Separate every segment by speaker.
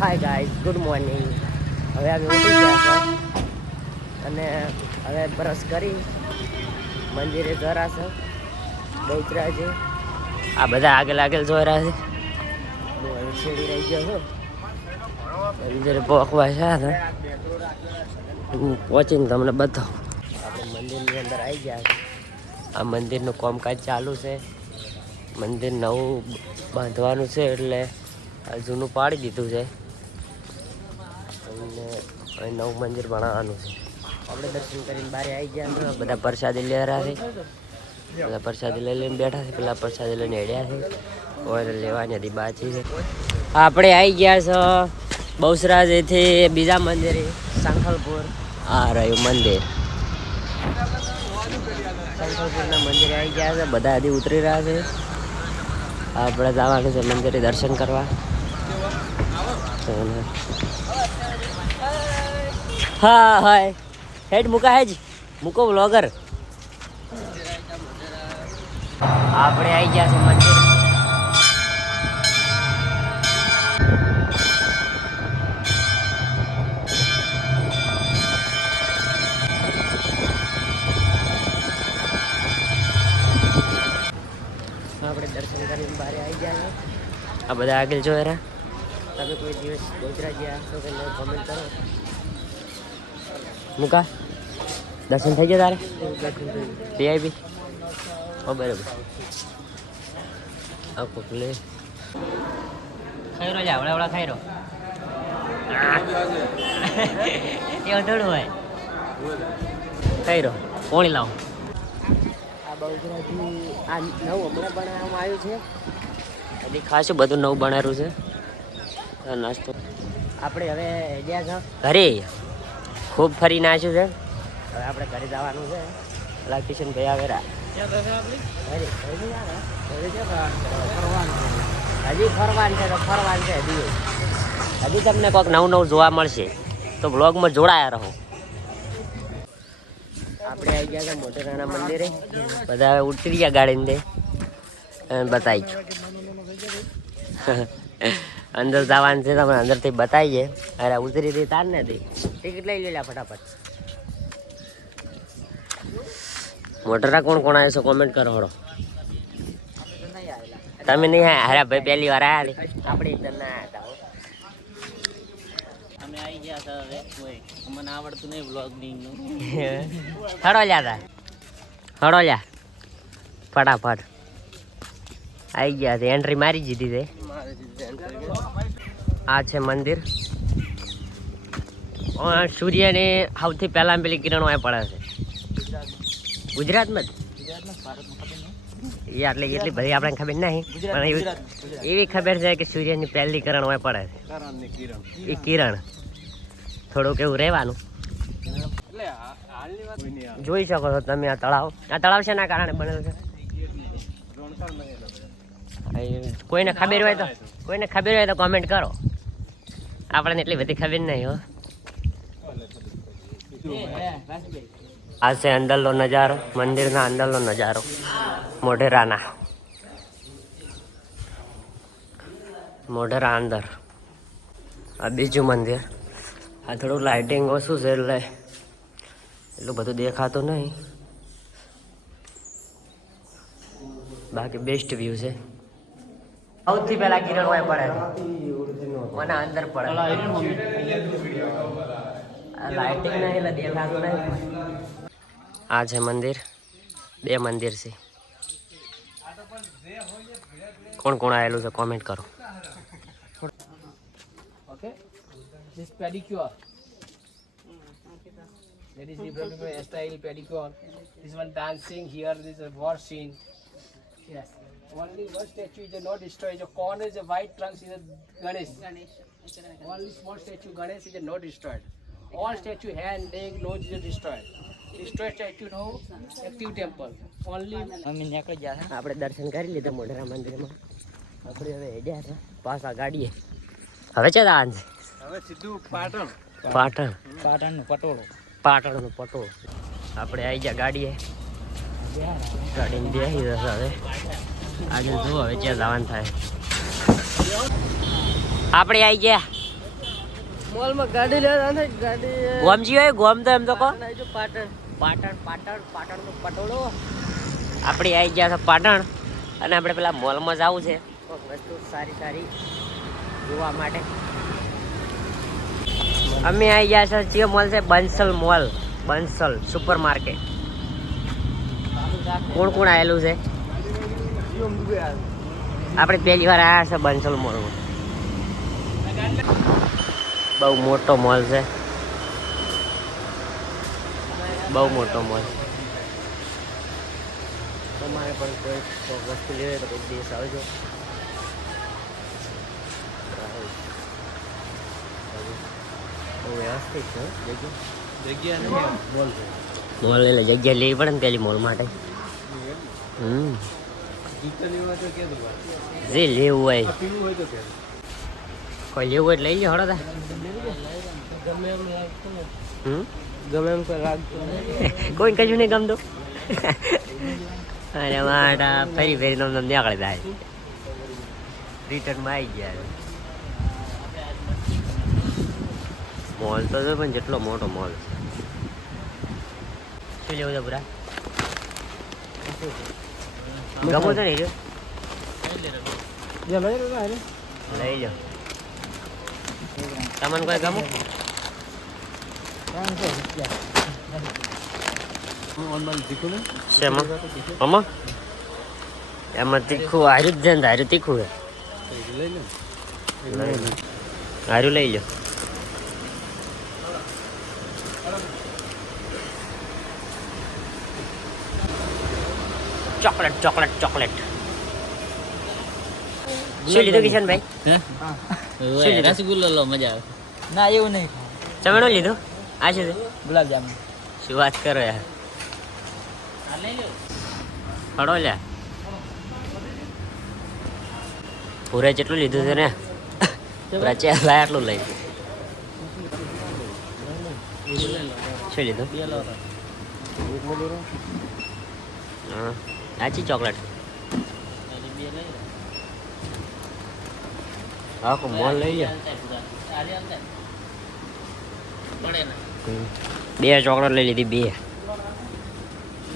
Speaker 1: Hi guys good morning હવે અમે ઉઠી ગયા છે અને હવે બ્રશ કરી. મંદિરે જરા છે. બહુચરા છે. આ બધા આગળ આગળ જોઈ રહ્યા છે. હું હવે છેડી રહી ગયો છું. મંદિરે પહોંચવા છે ને હું પહોંચીને તમને બતાવું. આપણે મંદિરની અંદર આવી ગયા છે. આ મંદિરનું કામકાજ ચાલુ છે. મંદિર નવું બાંધવાનું છે એટલે આ જૂનું પાડી દીધું છે. અને અહીં નવું મંદિર ભણાવવાનું છે. આપણે દર્શન કરીને બહાર આવી ગયા બધા પ્રસાદી રહ્યા છે. બધા પ્રસાદી લઈ લઈને બેઠા છે. પેલા પ્રસાદી લઈને હેડ્યા છે. ઓર લેવાની હતી બાચી છે. આપણે આવી ગયા છો બહુસરાજથી બીજા મંદિરે સંખલપુર. આ રહ્યું મંદિર. શંખલપુરના મંદિરે આવી ગયા છે. બધા હજી ઉતરી રહ્યા છે. આપણે જવાનું છે મંદિરે દર્શન કરવા. હા, હાય. હેડ, મૂકા હેજ મૂકો બ્લોગર આપણે આવી ગયા છે મંદિર. આપણે દર્શન કરીને બહાર આવી ગયા આ બધા આગળ જો રહ્યા. તમે કોઈ દિવસ ગોધરા ગયા છો કે કોમેન્ટ કરો. મુકા દર્શન થઈ ગયા તારે? વીઆઈપી ઓ બરાબર. આ પકલે ખાઈરો જા વડા વડા ખાઈ રહ્યો એ અધડું હોય. ખાઈરો કોણી લાવો. આ બહુજરાથી આ નવું હમણાં બનાવવામાં આવ્યું છે. બધી ખાસું બધું નવું બનાવ્યું છે. નાસ્તો. આપણે હવે ગયા ઘરે ખૂબ ફરી નાખ્યું છે. હવે આપણે ઘરે જવાનું છે. પેલા કિશનભાઈ આવેરા? હજી ફરવાનું છે તો ફરવાનું છે હજી. હજી તમને કોઈક નવું નવું જોવા મળશે. તો બ્લોગમાં જોડાયા રહો. આપણે આવી ગયા હતા મોટેરાના મંદિરે. બધા હવે ઉતરી ગયા ગાડીને દે. અને બતાવી છું અંદર જવાનું છે તમને અંદરથી બતાવીએ અરે ઉતરી હતી તાર ને હતી. ટિકિટ લઈ લેલા ફટાફટ. મોટરા કોણ કોણ આવ્યો છે કોમેન્ટ કરો હળો. તમે નહીં હા અરે ભાઈ પહેલી વાર આવ્યા આપણે એકદમ ના આવ્યા હતા
Speaker 2: અમે આવી ગયા હતા હવે. આવડતું નહીં
Speaker 1: બ્લોગિંગનું. લ્યા તા. હળો લ્યા. ફટાફટ. આવી ગયા છે. એન્ટ્રી મારી દીધી છે. આ છે મંદિર. સૂર્યની સૌથી પહેલાં પેલી કિરણો એ પડે છે. ગુજરાતમાં જ? એ આટલે એટલી બધી આપણે ખબર નહીં. પણ એવી ખબર છે કે સૂર્યની પહેલી કિરણ હોય પડે છે. એ કિરણ. થોડુંક એવું રહેવાનું. જોઈ શકો છો તમે આ તળાવ. આ તળાવ છે ના કારણે બનેલું છે? કોઈને ખબર હોય તો કોઈને ખબર હોય તો કોમેન્ટ કરો. આપણને એટલી બધી ખબર નહીં હો. આ છે અંદરનો નજારો મંદિરના અંદરનો નજારો મોઢેરાના. મોઢેરા અંદર. આ બીજું મંદિર. આ થોડું લાઇટિંગ ઓછું છે એટલે એટલું બધું દેખાતું નહીં. બાકી બેસ્ટ વ્યૂ છે. સૌથી પહેલા કિરણ હોય પડે મને અંદર પડે લાઇટિંગ નહીં એટલે દેખાતું નહીં આ છે મંદિર બે મંદિર છે કોણ કોણ આવેલું છે કોમેન્ટ કરો?
Speaker 3: This pedicure. That is Ibrahim style pedicure. This one dancing here. This is a war scene. Yes. Only one statue is not destroyed. The corner is a white trunks is a Ganesh. Ganesh. Only small statue Ganesh is not destroyed. All statue hand, leg, nose is destroyed. Destroyed statue no active temple. Only
Speaker 2: અમે નીકળી ગયા
Speaker 1: આપણે દર્શન કરી લીધા મોઢેરા મંદિરમાં આપણે હવે હેડ્યા છે પાછા ગાડીએ હવે છે દાન
Speaker 3: હવે સીધું પાટણ
Speaker 1: પાટણ
Speaker 2: પાટણનું પટોળો
Speaker 1: પાટણનું પટોળો આપણે આવી ગયા ગાડીએ ગાડીને બેસી જશે હવે આગળ જુઓ હવે જ્યાં જવાનું થાય. આપણે આવી ગયા.
Speaker 3: મોલમાં ગાડી લેવા ને ગાડી
Speaker 1: ગોમજી હોય ગોમ તો એમ તો કહો.
Speaker 3: પાટણ પાટણ.
Speaker 1: પાટણ પાટણ પાટણનો પટોળો. આપણે આવી ગયા છે પાટણ અને આપણે પેલા મોલમાં જવું છે. વસ્તુ સારી સારી જોવા માટે. અમે આવી ગયા છે જે મોલ છે Bansal mall. Bansal super market કોણ કોણ આવેલું છે? આપણે પહેલી વાર આવ્યા છે બંસલ મોલમાં બહુ મોટો મોલ છે. બહુ મોટો મોલ. તમારે પણ કોઈ વસ્તુ લેવી હોય તો કોઈ દિવસ આવજો. બહુ વ્યવસ્થિત છે હો જગ્યા. મોલ એટલે જગ્યા લેવી પડે ને પેલી મોલ માટે. હમ. જે લેવું હોય. કોઈ લેવું હોય લઈ લે હળો તા.
Speaker 3: ગમે એમ કોઈ
Speaker 1: કશું નહીં. ગમતું? અરે માટા ફરી ફરી નમ નમ થાય રિટર્નમાં આવી ગયા મોલ તો છે પણ જેટલો મોટો મોલ છે. શું લેવું છે પૂરા ગમો તો નહીં
Speaker 3: જે લઈ
Speaker 1: લો તમને કોઈ ગમો એમાં તીખું હાર્યું જ છે ને તીખું છે હાર્યું લઈ લો ચોકલેટ ચોકલેટ ચોકલેટ શું લીધો કિશનભાઈ?
Speaker 2: રસગુલ્લો લો મજા આવે.
Speaker 3: ના એવું નહીં.
Speaker 1: ચમેણું લીધો? આ શું છે?
Speaker 3: ગુલાબ જામુન
Speaker 1: શું વાત કરો યાર? ફળો લ્યા પૂરે જેટલું લીધું છે ને પૂરા ચાર લાય આટલું લઈ શું લીધું? હા. આછી ચોકલેટ આખું મોલ લઈ બે ચોકલેટ લઈ લીધી બે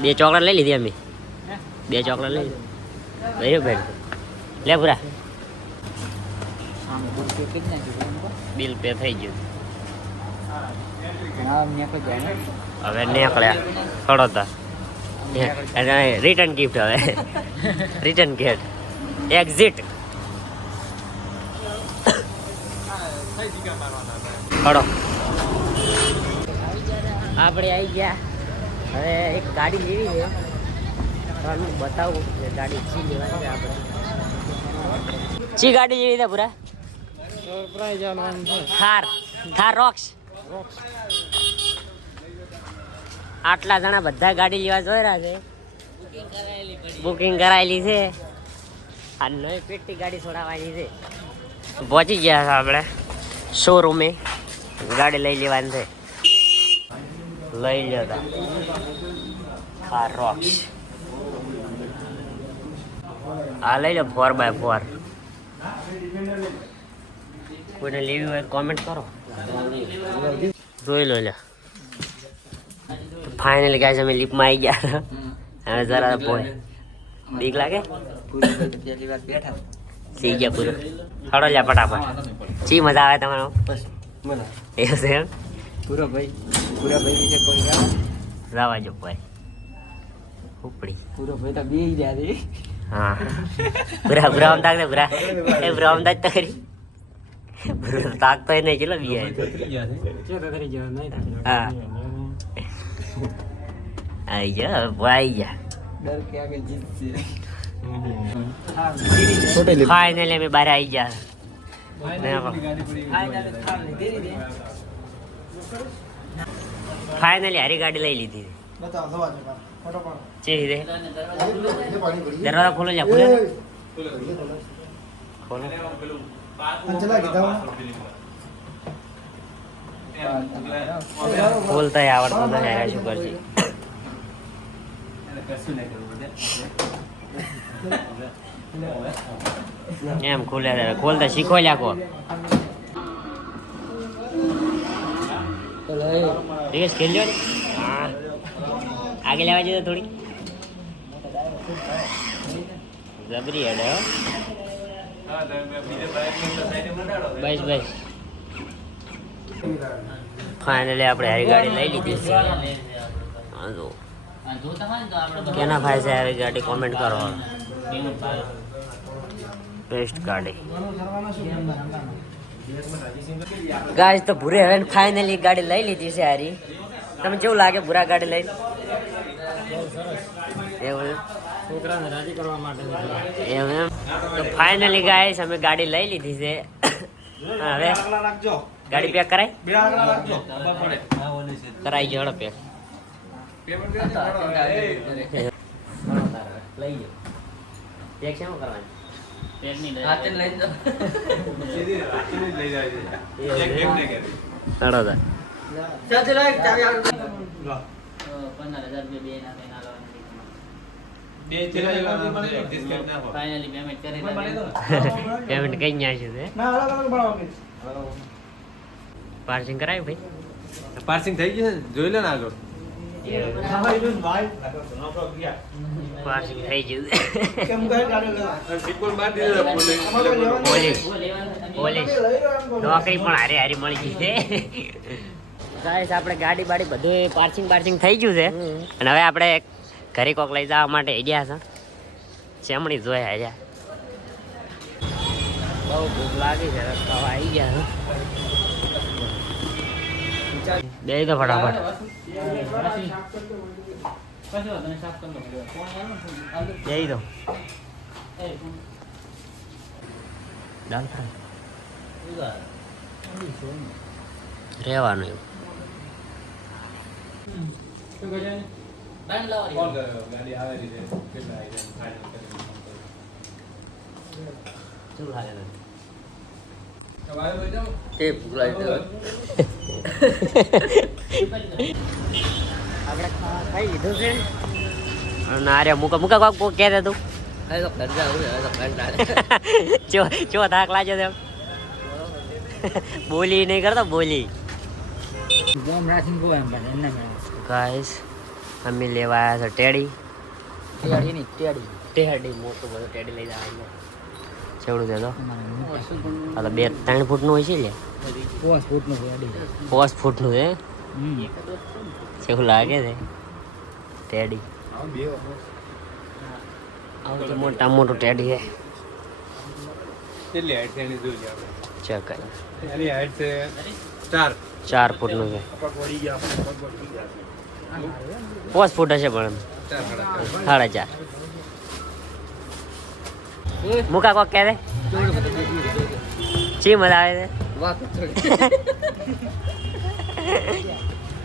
Speaker 1: બે ચોકલેટ લઈ લીધી અમે બે ચોકલેટ લઈ લીધી બરાબર લે પૂરા બિલ પે થઈ ગયું હવે નીકળ્યા ખડો તા રિટર્ન ગિફ્ટ હવે. રિટર્ન ગેટ એક્ઝિટ હડો આપણે આવી ગયા. હવે એક ગાડી લેવી છે. તમને બતાવું કે ગાડી ચી લેવાની છે આપણે. ચી ગાડી લેવી છે પૂરા?
Speaker 3: સરપ્રાઈઝ આનવાનું છે
Speaker 1: થાર. થાર રોક્સ આટલા જણા બધા ગાડી લેવા જોઈ રહ્યા છે. બુકિંગ કરાયેલી છે. આ નવી પેટી ગાડી છોડાવવાની છે. પહોંચી ગયા છે આપણે. શોરૂમે ગાડી લઈ લેવાની છે. લઈ લેતા આ રોક્સ આ લઈ લો ફોર બાય ફોર કોઈને લેવી હોય કોમેન્ટ કરો. જોઈ લો લે ફાઇનલી ગાઈસ અમે લીપમાં આવી ગયા. હવે જરા પોય. બીક લાગે? સી ગયા પૂરો. હડો લ્યા ફટાફટ. ચી મજા આવે તમારો? એ છે એમ?
Speaker 3: પૂરો ભાઈ પૂરા ભાઈ વિશે કોઈ
Speaker 1: રવા જો ભાઈ. ઉપડી.
Speaker 3: પૂરો ભાઈ તો બે ગયા રે.
Speaker 1: હા. પૂરા પૂરા આમ તાક પૂરા એ પૂરા આમ તાક તો ખરી. પૂરો તાક તો નહીં કેટલો બી
Speaker 3: કરી નહીં
Speaker 1: હા. આવી જા
Speaker 3: ડર કે આગે જીતશે
Speaker 1: ફાઇનલી અમે બહાર આવી ગયા ફાઇનલી હારી ગાડી લઈ લીધી દરવાજા ખોલો જા ખોલો ખોલો ખોલતા આવડતો તો હે શું કરજી? એમ ખોલ્યા ખોલતા શીખો લ્યા કો રિવેશ ખેલજો ને. હા. આગે લેવા જજો થોડી. જબરી હેડે હો. બસ બસ. ફાઇનલી આપણે હારી ગાડી લઈ લીધી છે. કેના ફાય છે હારી ગાડી? કોમેન્ટ કરો. બેસ્ટ ગાડી. ગાય તો ભૂરે હવે ફાઇનલી ગાડી લઈ લીધી છે હારી. તમે કેવું લાગે ભૂરા ગાડી લઈ એવું?
Speaker 3: છોકરાને રાજી કરવા
Speaker 1: અમે ગાડી લઈ લીધી છે. હવે ગાડી પેક કરાય? કરાઈ ગયો પેક લઈ ગયો. પેક શેમાં કરવાની?
Speaker 2: પેટની લઈ બે કઈ ના ફાઇનલી પેમેન્ટ કરી
Speaker 1: પેમેન્ટ કઈ ન્યા છે પાર્સિંગ કરાય ભાઈ.
Speaker 4: પાર્સિંગ થઈ ગયું છે? જોઈ લો ને આગળ.
Speaker 1: પાર્સિંગ થઈ ગયું.
Speaker 4: પોલીસ
Speaker 1: પોલીસ નોકરી પણ હારી હારી મળી ગઈ છે. ગાઈસ આપણે ગાડી બાડી બધું પાર્સિંગ પાર્સિંગ થઈ ગયું છે. અને હવે આપણે ઘરે કોક લઈ જવા માટે ગયા છે. ચેમણી જોયા હજા બહુ ભૂખ લાગી છે રસ્તા આવી ગયા બે તો ફટાફટ? જઈ દો દાલ ફ્રાય રહેવાનું એવું
Speaker 3: એ ભૂખ લાગી
Speaker 1: ખાઈ લીધું છે અરે મુકા મુકા કોક કોક કહેતા તું
Speaker 3: ના
Speaker 1: ચો ચો થાક લાગ્યો તેમ બોલી નહીં કરતો બોલી. ગાઈસ અમે લેવા આવ્યા છે ટેડી
Speaker 2: ટેડી. ટેડી
Speaker 1: મોટું બધું ટેડી લઈ જવાનું છેવડું છે તો?
Speaker 2: અમારે મોટા.
Speaker 1: આ તો બે ત્રણ ફૂટનું હોય છે લે
Speaker 2: પાંચ ફૂટનું ટેડી.
Speaker 1: પોસ ફૂટનું છે?
Speaker 2: હમ.
Speaker 1: કેવું લાગે છે? ટેડી. આવું તો મોટા મોટું ટેડી છે.
Speaker 4: કેટલી હાઈટ છે એની જોઈ લે
Speaker 1: ચેક કરી.
Speaker 4: એની હાઈટ છે ચાર.
Speaker 1: ચાર ફૂટનું છે. પાંચ ફૂટ હશે પણ
Speaker 4: સાડા
Speaker 1: ચાર. મુકા કોક કહે ચી મજા આવે છે?
Speaker 3: વાહ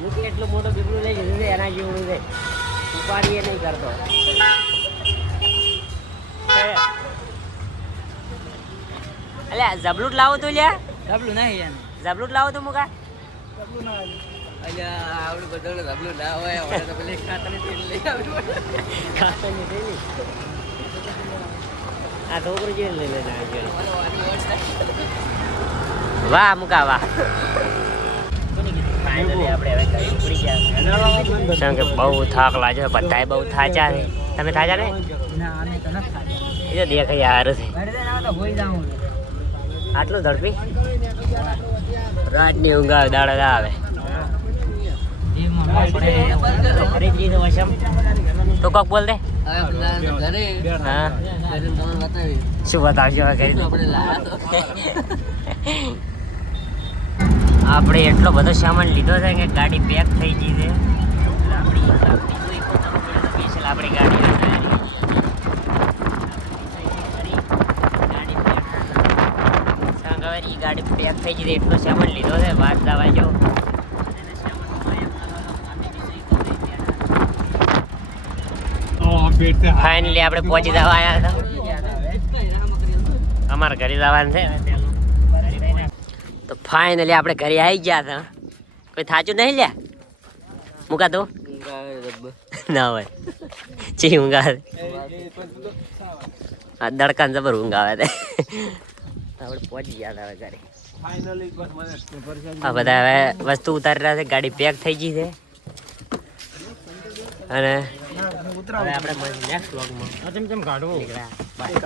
Speaker 1: મુકે એટલું મોટું બીબડું લઈ જતું એના જેવું છે? ઉપાડી એ નહીં કરતો. અલ્યા જબલુટ લાવો તું લ્યા.
Speaker 2: ડબલું નહીં એને.
Speaker 1: જબલુટ લાવો તું મુકા.
Speaker 3: અલ્યા આવડું બધું જબલું ના હોય તો પેલી ખાતરની તેલ લઈ આવવું પડે.
Speaker 1: ખાવાની થયેલી. આ છોકરું જે લઈ આગળ. વાહ, મુકા વાહ કે બહુ થાક લાગ્યો બધાય બહુ થાચા છે તમે થાચા ને. એ તો છે. આટલું ઝડપી રાતની ઊંઘ દાડા આવે તો કોક બોલ દે
Speaker 3: હવે આપણે ઘરે
Speaker 1: હા.
Speaker 3: ઘરે તમને બતાવી
Speaker 1: શું ઘરે
Speaker 3: આપણે
Speaker 1: એટલો બધો સામાન લીધો છે કે ગાડી પેક થઈ ગઈ છે. આપણી ગાડી ગાડી પેક થઈ ગઈ છે એટલો સામાન લીધો છે. વાત દવા જો. ફાઇનલી આપણે પહોંચી જવા આવ્યા હતા. અમારા ઘરે જવાનું છે. તો ફાઇનલી આપણે ઘરે આવી ગયા હતા. કોઈ થાચું નહીં લ્યા? મૂકા તો ના હોય. ચી ઊંઘ આવે આ દડકાન જબર ઊંઘ આવે આપણે પહોંચી ગયા હતા ઘરે. આ બધા હવે વસ્તુ ઉતારી રહ્યા છે. ગાડી પેક થઈ ગઈ છે. અને આપણે નેક્સ્ટ વ્લોગમાં
Speaker 2: કેમ કેમ કાઢવું
Speaker 1: નીકળ્યા. બાય